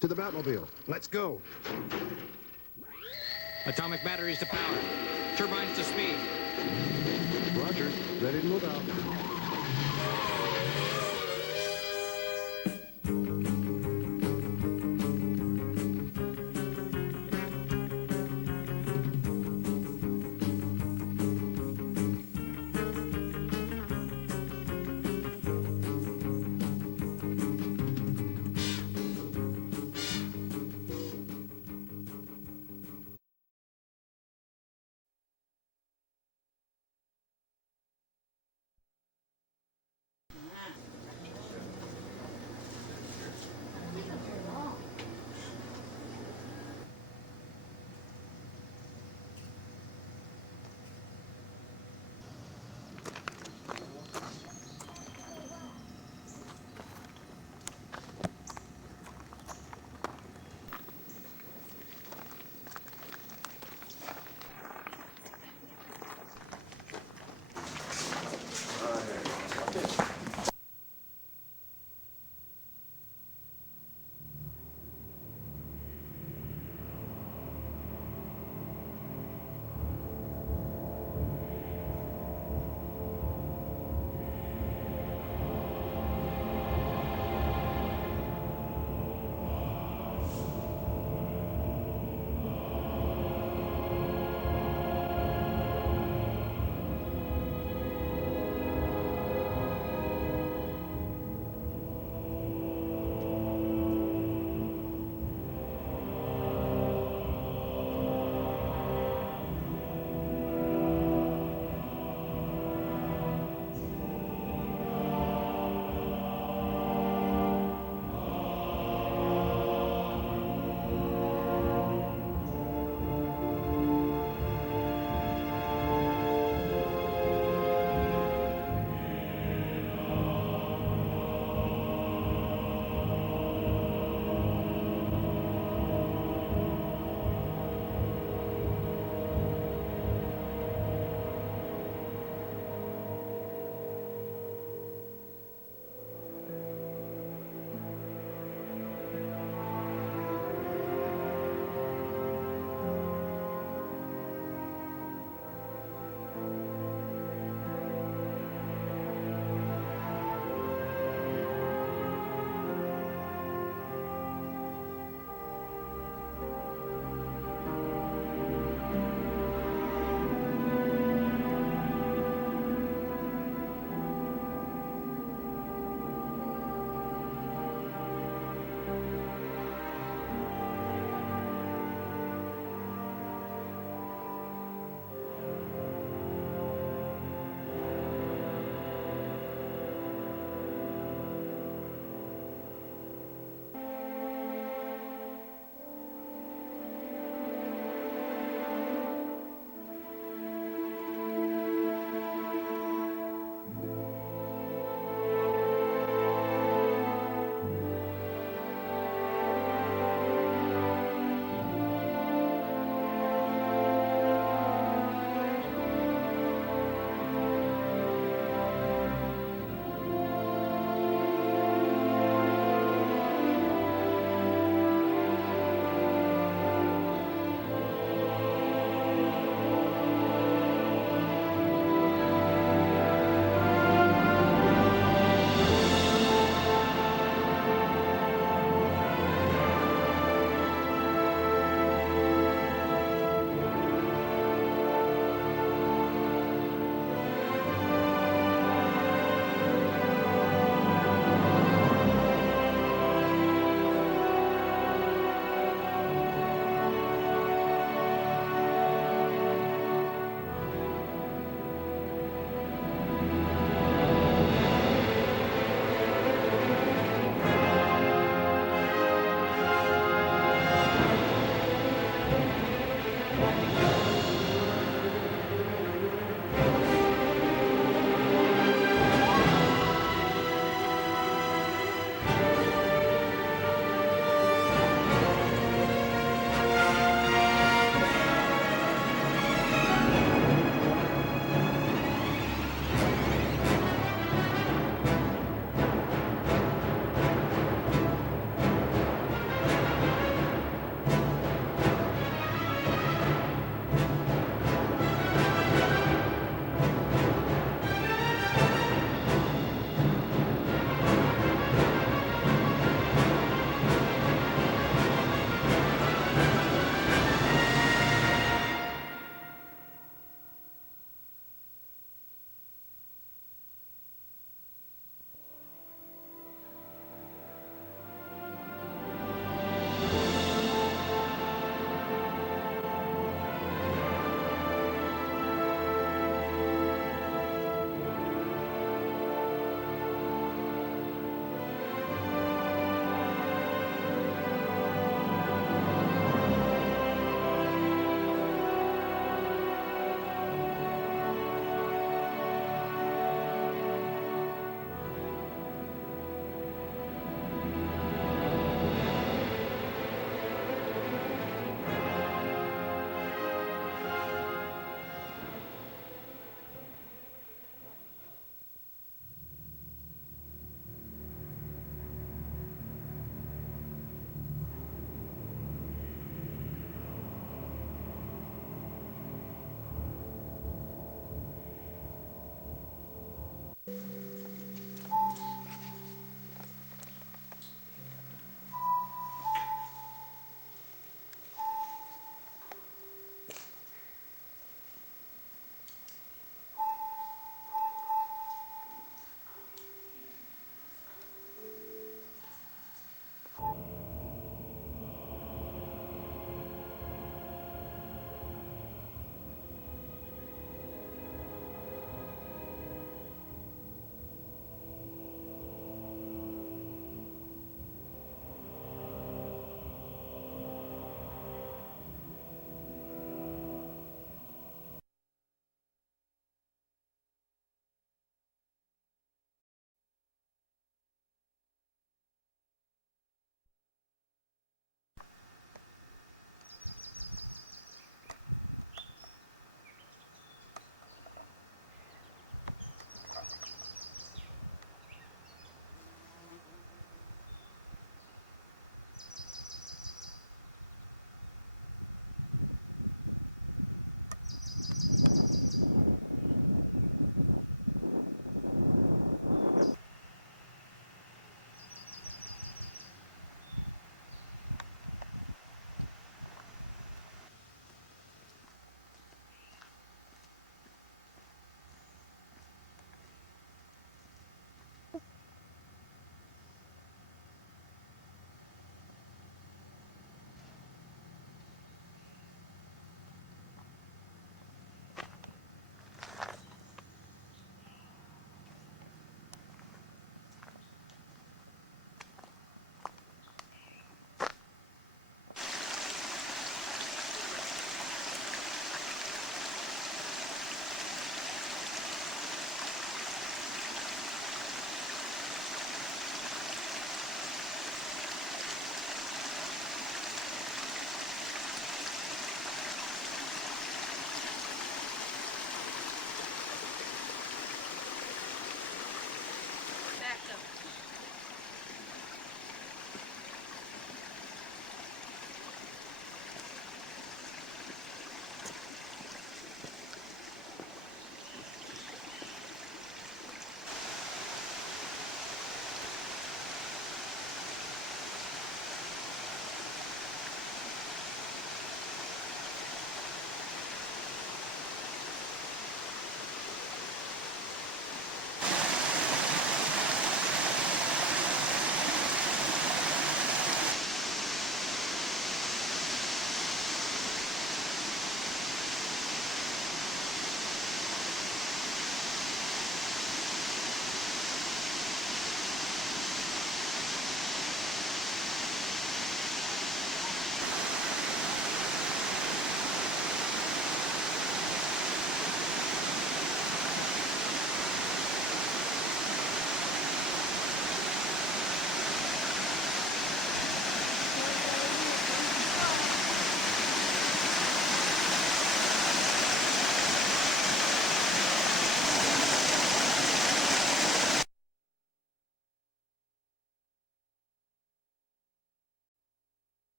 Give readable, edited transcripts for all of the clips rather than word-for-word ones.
To the Batmobile. Let's go. Atomic batteries to power. Turbines to speed. Roger. Ready to move out.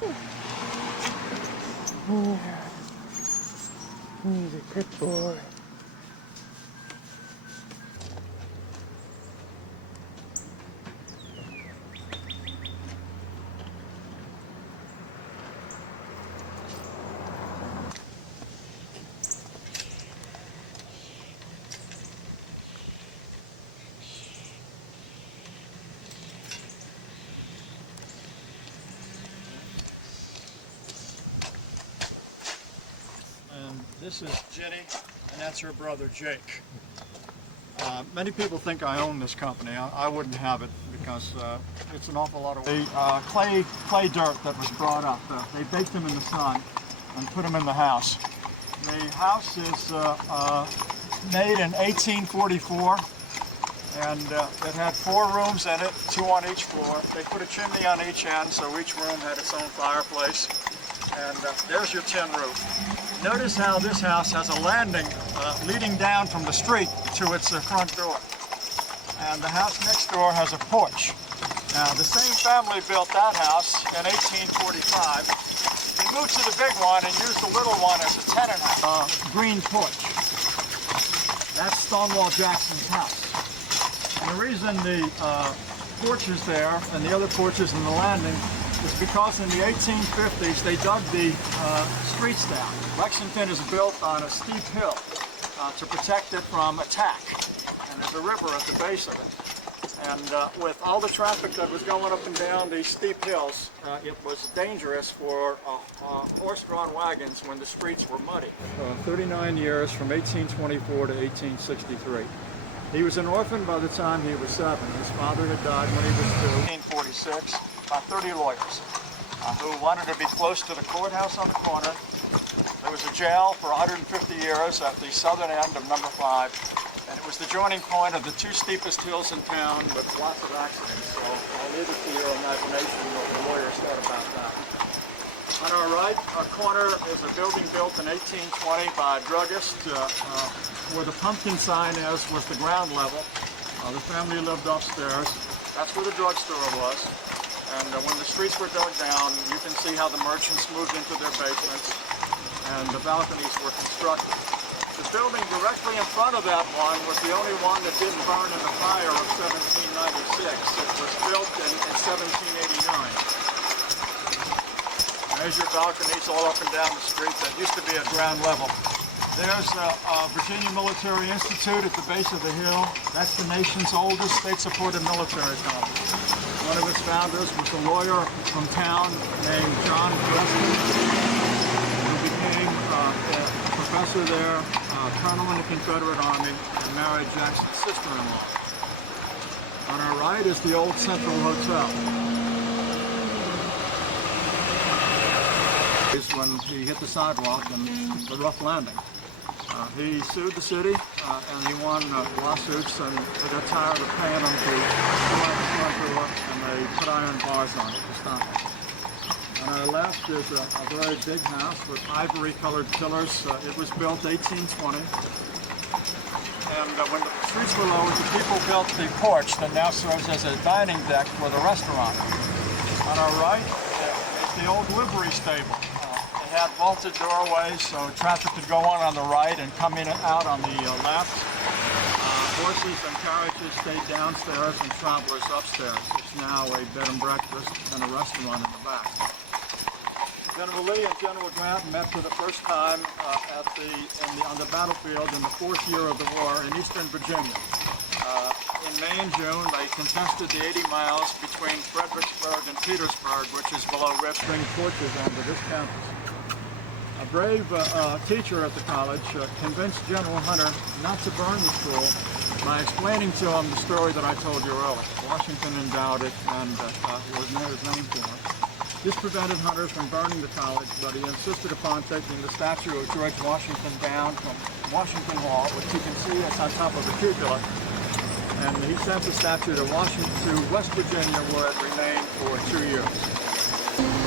He's a good boy. And this is Jenny, and that's her brother Jake. Many people think I own this company. I wouldn't have it because it's an awful lot of the clay dirt that was brought up. They baked them in the sun and put them in the house. The house is made in 1844, and it had 4 rooms in it, 2 on each floor. They put a chimney on each end, so each room had its own fireplace. And there's your tin roof. Notice how this house has a landing leading down from the street to its front door. And the house next door has a porch. Now, the same family built that house in 1845. They moved to the big one and used the little one as a tenant house. Green porch. That's Stonewall Jackson's house. And the reason the porch is there and the other porches in the landing is because in the 1850s they dug the streets down. Lexington is built on a steep hill to protect it from attack. And there's a river at the base of it. And with all the traffic that was going up and down these steep hills, it was dangerous for horse-drawn wagons when the streets were muddy. 39 years from 1824 to 1863. He was an orphan by the time he was 7. His father had died when he was 2. 1846, about 30 lawyers who wanted to be close to the courthouse on the corner. There was a jail for 150 years at the southern end of number 5. And it was the joining point of the 2 steepest hills in town with lots of accidents. So I'll leave it to your imagination what the lawyers thought about that. On our right, our corner is a building built in 1820 by a druggist. Where the pumpkin sign is was the ground level. The family lived upstairs. That's where the drugstore was. And when the streets were dug down, you can see how the merchants moved into their basements and the balconies were constructed. The building directly in front of that one was the only one that didn't burn in the fire of 1796. It was built in 1789. There's your balconies all up and down the street. That used to be at ground level. There's Virginia Military Institute at the base of the hill. That's the nation's oldest state-supported military college. One of its founders was a lawyer from town named John Preston, who became a professor there, colonel in the Confederate Army, and married Jackson's sister-in-law. On our right is the old Central Hotel. Is when he hit the sidewalk and the rough landing. He sued the city and he won lawsuits, and they got tired of paying him to go out the front door, and they put iron bars on it to stop it. On our left is a very big house with ivory-colored pillars. It was built 1820. And when the streets were lowered, the people built the porch that now serves as a dining deck for the restaurant. On our right is the old livery stable. It had vaulted doorways, so traffic could go on the right and come in and out on the left. Horses and carriages stayed downstairs and travelers upstairs. It's now a bed and breakfast and a restaurant in the back. General Lee and General Grant met for the first time on the battlefield in the 4th year of the war in eastern Virginia. In May and June, they contested the 80 miles between Fredericksburg and Petersburg, which is below Rip. Bring torches onto this campus. A brave teacher at the college convinced General Hunter not to burn the school by explaining to him the story that I told you earlier. Washington endowed it and was named for it. This prevented Hunter from burning the college, but he insisted upon taking the statue of George Washington down from Washington Hall, which you can see is on top of the cupola. And he sent the statue to West Virginia, where it remained for 2 years.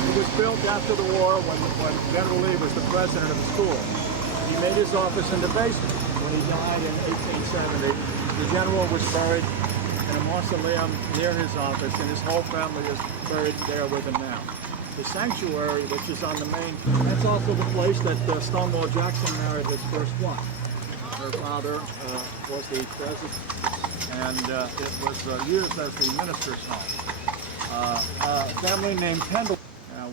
It was built after the war when General Lee was the president of the school. He made his office in the basement. When he died in 1870, the general was buried in a mausoleum near his office, and his whole family is buried there with him now. the sanctuary, which is on the main. That's also the place that Stonewall Jackson married his first wife. Her father was the president, and it was used as the minister's home. A family named Kendall.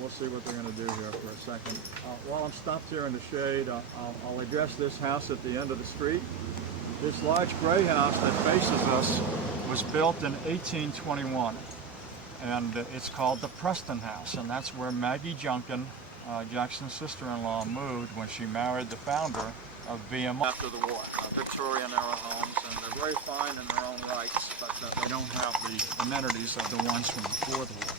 We'll see what they're going to do here for a second. While I'm stopped here in the shade, I'll address this house at the end of the street. This large gray house that faces us was built in 1821, and it's called the Preston House, and that's where Maggie Junkin, Jackson's sister-in-law, moved when she married the founder of VMO after the war. Victorian-era homes, and they're very fine in their own rights, but they don't have the amenities of the ones from before the war.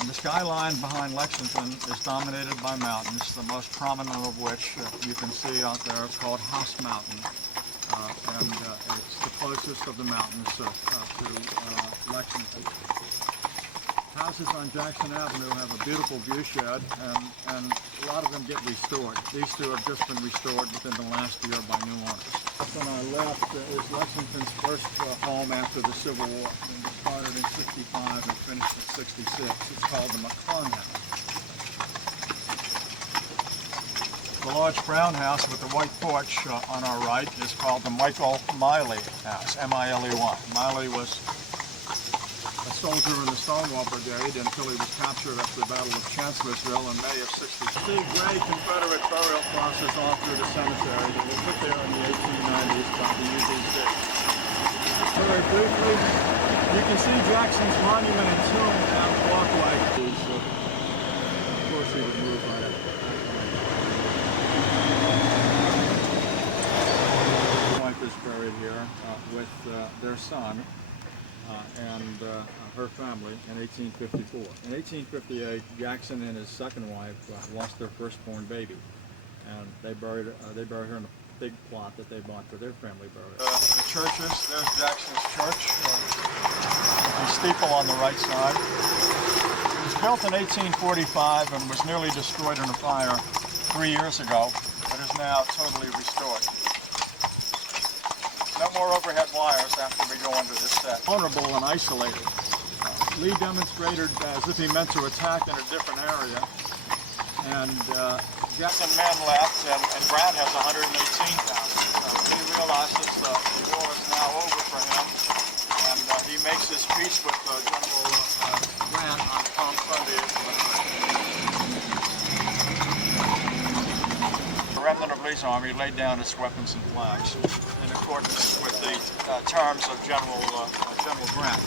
And the skyline behind Lexington is dominated by mountains, the most prominent of which you can see out there is called House Mountain. And it's the closest of the mountains to Lexington. Houses on Jackson Avenue have a beautiful view shed, and a lot of them get restored. These two have just been restored within the last year by new owners. On our left is Lexington's first home after the Civil War. It started in 65 and finished in 66. It's called the McClung House. The large brown house with the white porch on our right is called the Michael Miley House, M-I-L-E-Y. Miley was a soldier in the Stonewall Brigade until he was captured after the Battle of Chancellorsville in May of 62. Big gray Confederate burial crosses all through the cemetery that were put there in the 1890s by the UDC. Very briefly, you can see Jackson's monument and tomb down the walkway. Of course, he would move right up. His wife is buried here with their son and her family in 1854. In 1858, Jackson and his second wife lost their firstborn baby, and they buried her in a big plot that they bought for their family burial. The churches, there's Jackson's church, the steeple on the right side. It was built in 1845 and was nearly destroyed in a fire 3 years ago, but is now totally restored. No more overhead wires after we go under this set. Vulnerable and isolated. Lee demonstrated as if he meant to attack in a different area, and Jackson men left, and Grant has 118,000. So he realizes the war is now over for him, and he makes his peace with General Grant on Palm Sunday. The remnant of Lee's army laid down its weapons and flags in accordance with the terms of General Grant.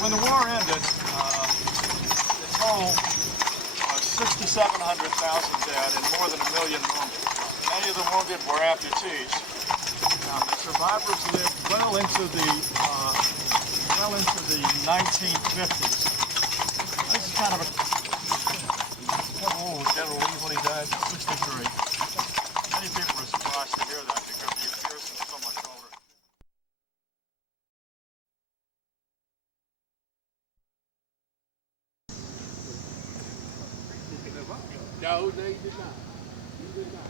When the war ended, the total was 6,700,000 dead and more than 1 million wounded. Many of the wounded were amputees. The survivors lived well into the 1950s. This is kind of a... How old was General Lee when he died? 63. Many people are surprised to hear that because he appears so much older. No, they did not. You did not.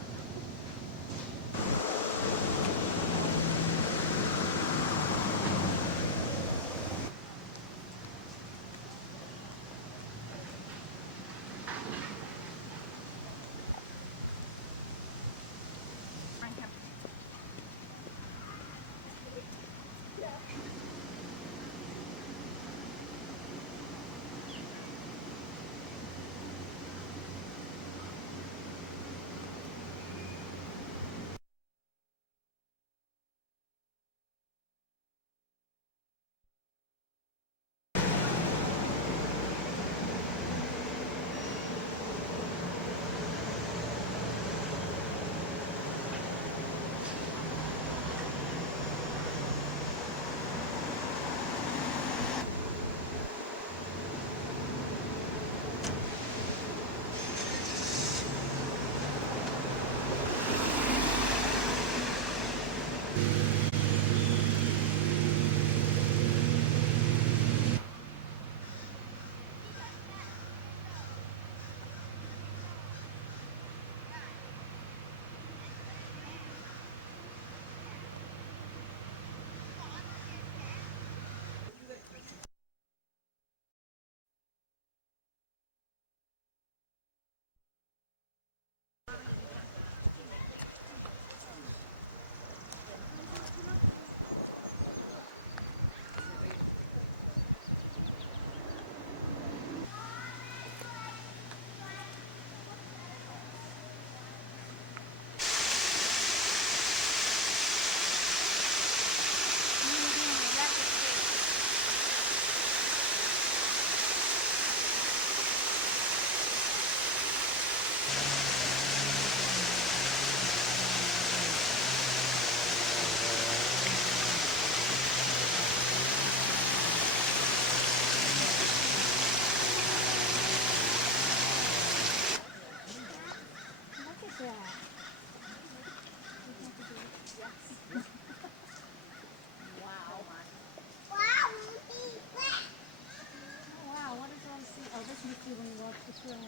Come on.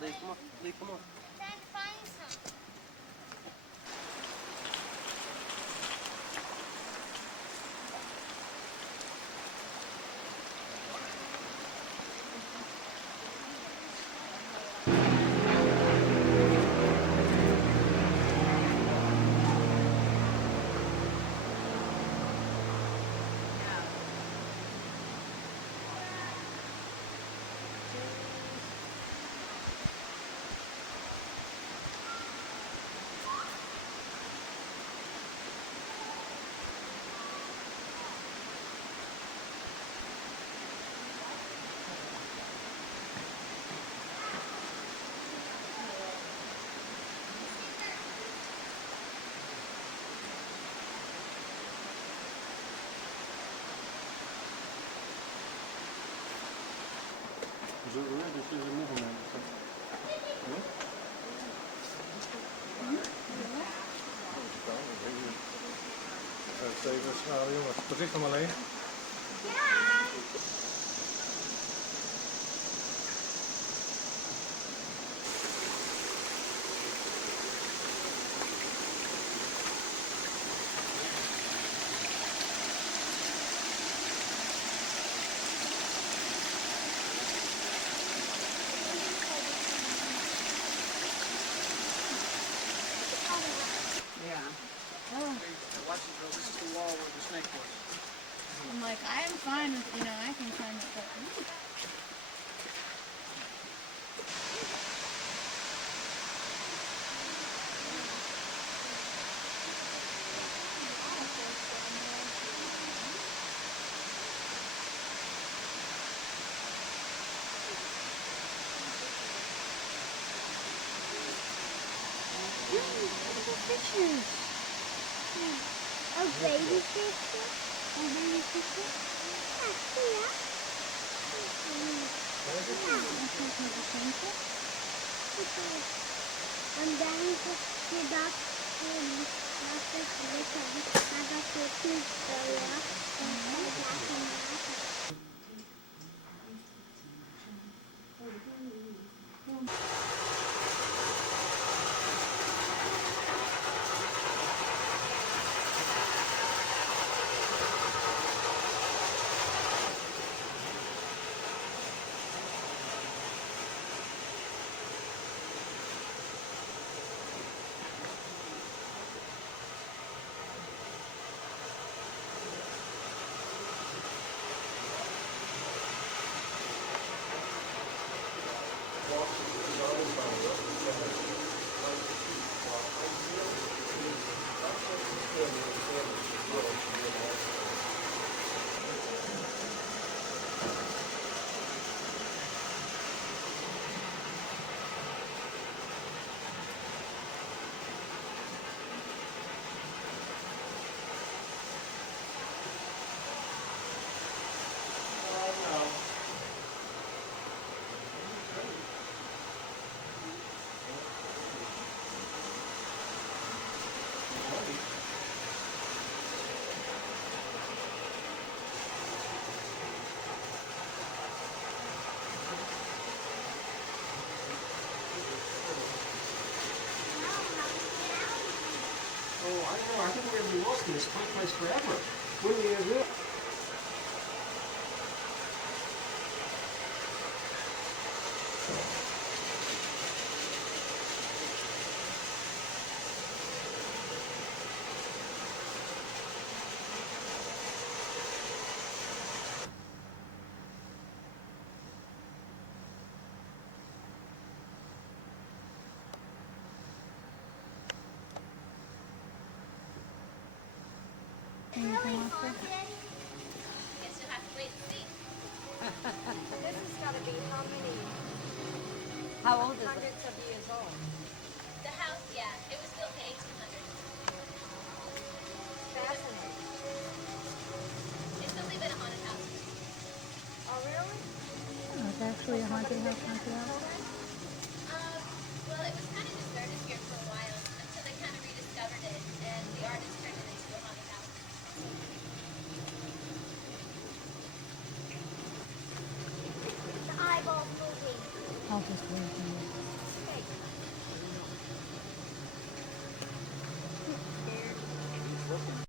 Lee, come on. Lee, come on. Trying to find some. Dit is een movement. Even snel, jongens. Voorzichtig maar alleen. This is the wall where the snake was. I'm like, I am fine with, I can climb it, but. Pictures. A baby picture? A baby picture? Yeah. I'm dying to see that after the time. I got to see I don't know. I think we're going to be lost in this place forever. What are we going to do? Guess you'll have to wait and see. This has got to be how many How old is it? hundreds of years old? The house, yeah, it was built in 1800s. Fascinating. It's totally been a haunted house. Oh, really? Oh, it's actually a haunted house, haunted house. Well, it was kind of deserted here for a while until they kind of rediscovered it, and the artist turned it into a haunted house. The eyeball's moving. I'll just wait for you. Okay.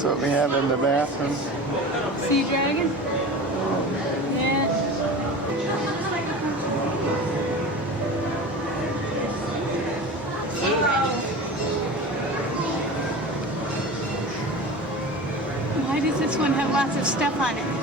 That's what we have in the bathroom. Sea dragon? Yeah. Why does this one have lots of stuff on it?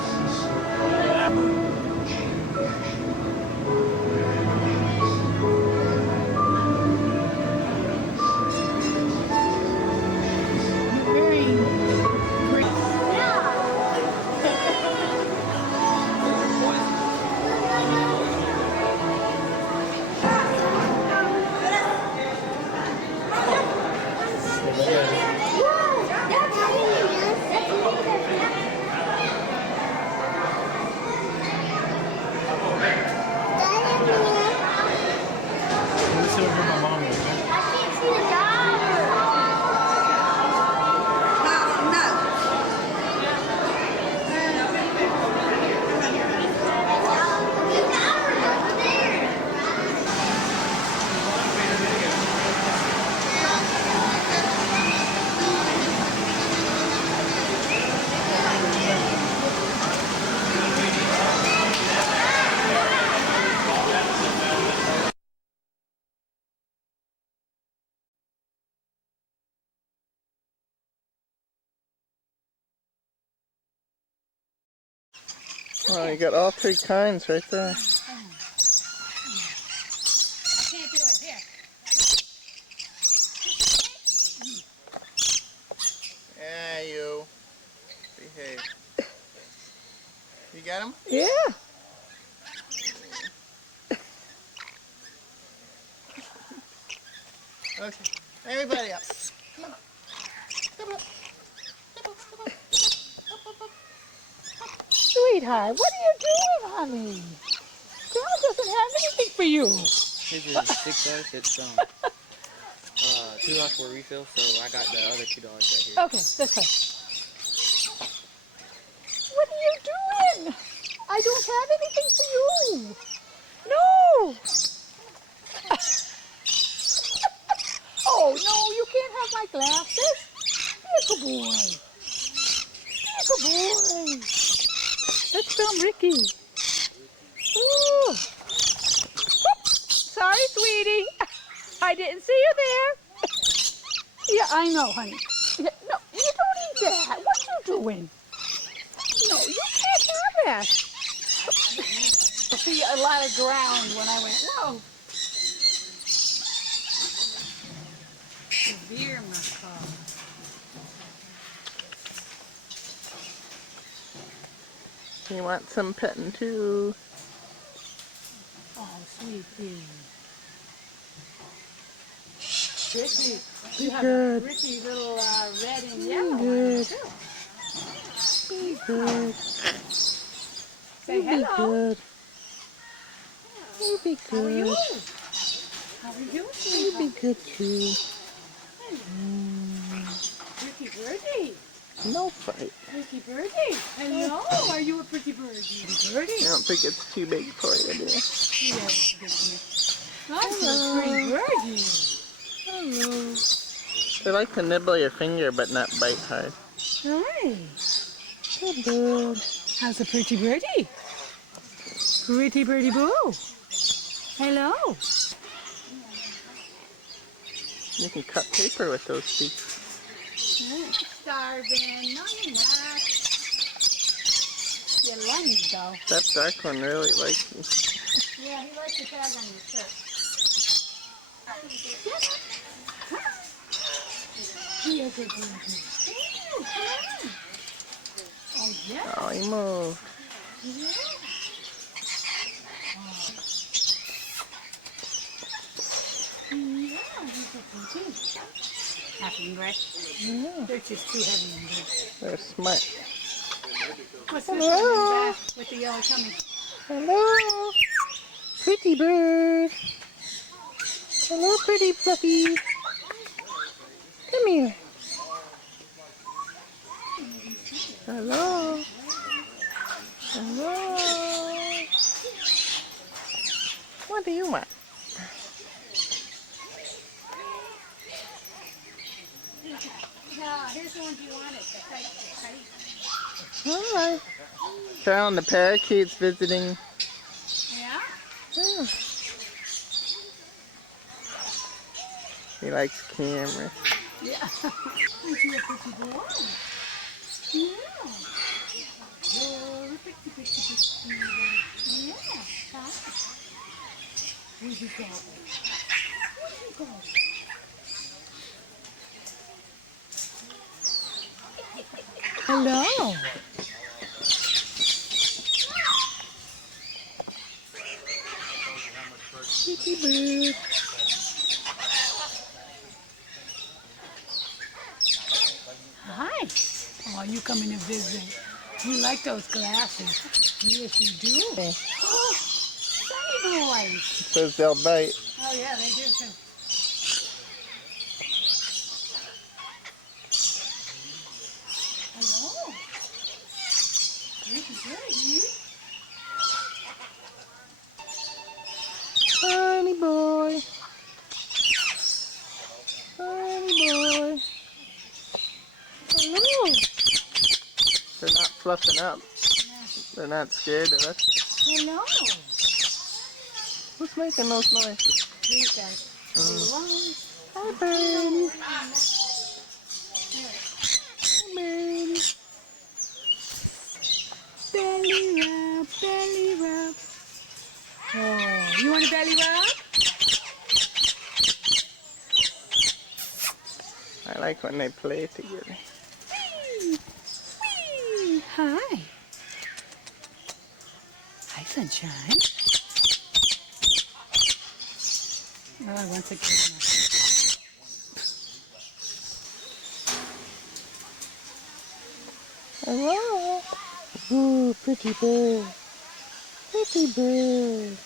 Oh, you got all three kinds right there. I can't do it. Here. Yeah, you. Behave. You got him? Yeah. Okay. Everybody up. Sweetheart, what are you doing, honey? Grandma doesn't have anything for you. This is $6. It's $2 for a refill, so I got the other $2 right here. Okay, this way. What are you doing? I don't have anything for you. No. Oh, no, you can't have my glasses. Be a good boy. Be a good boy. Let's film Ricky. Ooh. Sorry, sweetie. I didn't see you there. Yeah, I know, honey. Yeah, no, you don't eat that. What are you doing? No, you can't have that. I see a lot of ground when I went, whoa. Severe macaw. You want some petting too? Oh, sweetie. Ricky, you have good. a pretty little red and yellow good. one too. Be good. Say You hello. be good. You be How are you? good. How are you, You sweetheart? be good too. Pretty birdie. No fight. Pretty birdie. Hello. Are you a pretty birdie? Birdie. I don't think it's too big for you, do you? Yes, that's a pretty birdie. Hello. They like to nibble your finger but not bite hard. Hi. Hello. How's a pretty birdie? Pretty birdie boo. Hello. You can cut paper with those teeth. Starving. No, you're not. Your lungs, though. That dark one really likes you. Yeah, he likes the tag on your shirt. Be a good boy. Ooh, come on. Oh, yeah. Oh, he moved. Yeah. Yeah, he's a pretty. Happy and gray. Yeah, They're just too heavy and big. they're smart. What's this one in the back with the yellow tummy? Hello. Pretty bird. Hello, pretty fluffy. Come here. Hello. Hello. What do you want? Yeah, here's the one you wanted. Hi. Found the parakeets visiting. Yeah? Yeah. He likes camera. Yeah. Aren't you a pretty boy? Yeah. You're a pretty boy. Yeah. Huh? Where'd you go? Where'd you go? Hello. Pretty bird. Hi. Oh, you coming to visit. You like those glasses. Yes, you do. Okay. Oh, sunny boys. Says they'll bite. Oh, yeah, they do too. Hello. Pretty birdie. Honey boy. Honey boy. Hello. They're not fluffing up. They're not scared of us. Hello. Who's making those noises? These guys. Hello. Hi, baby. Hi, baby. Belly rub. a belly rub? I like when they play together. Whee! Whee! Hi. Hi, sunshine. Oh, once again. Hello. Ooh, pretty bird. Pretty bird.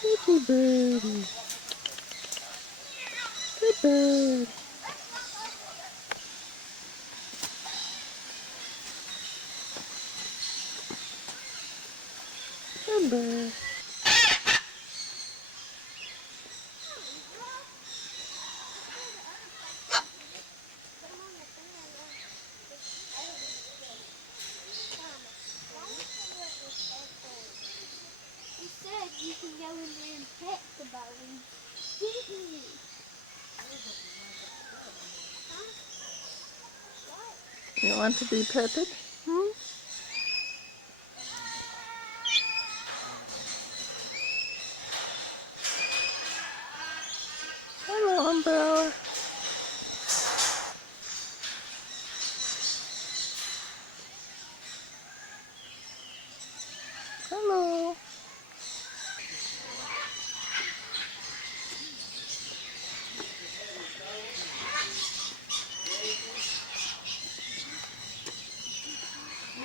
Pretty birdie. Good bird. Good bird. You said you can go in there and pet the bones, didn't you? You want to be petted? Hmm? Hello, umbrella. Hello.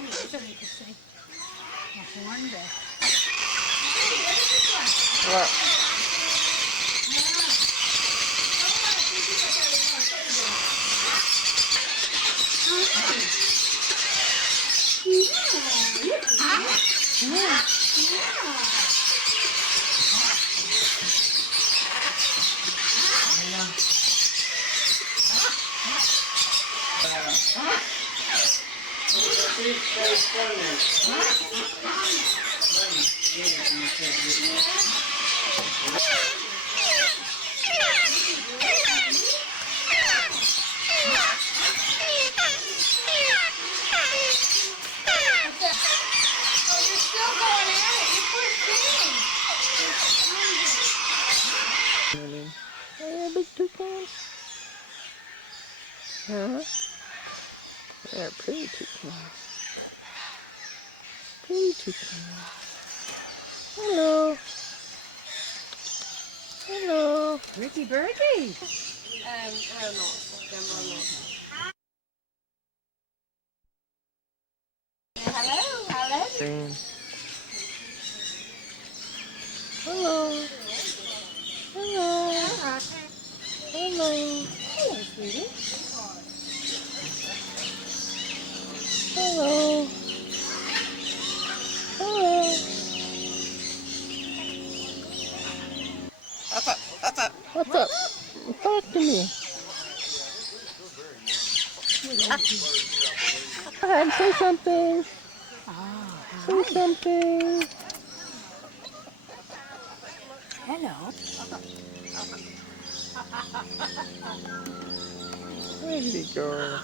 That's what you could say. A hornbill. What? Hey, big toucan. Huh? They're pretty toucans. Pretty toucans. Hello. Hello. Ricky Birdie. I don't know. Hello, hello. Green. Hello. Hello. Hello. Hello, sweetie. Hello. Hello. What's up? Talk to me. Go ahead, say something. Oh, Say something. hello. Where did he go?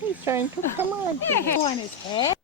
He's trying to come on. Hey, on his head.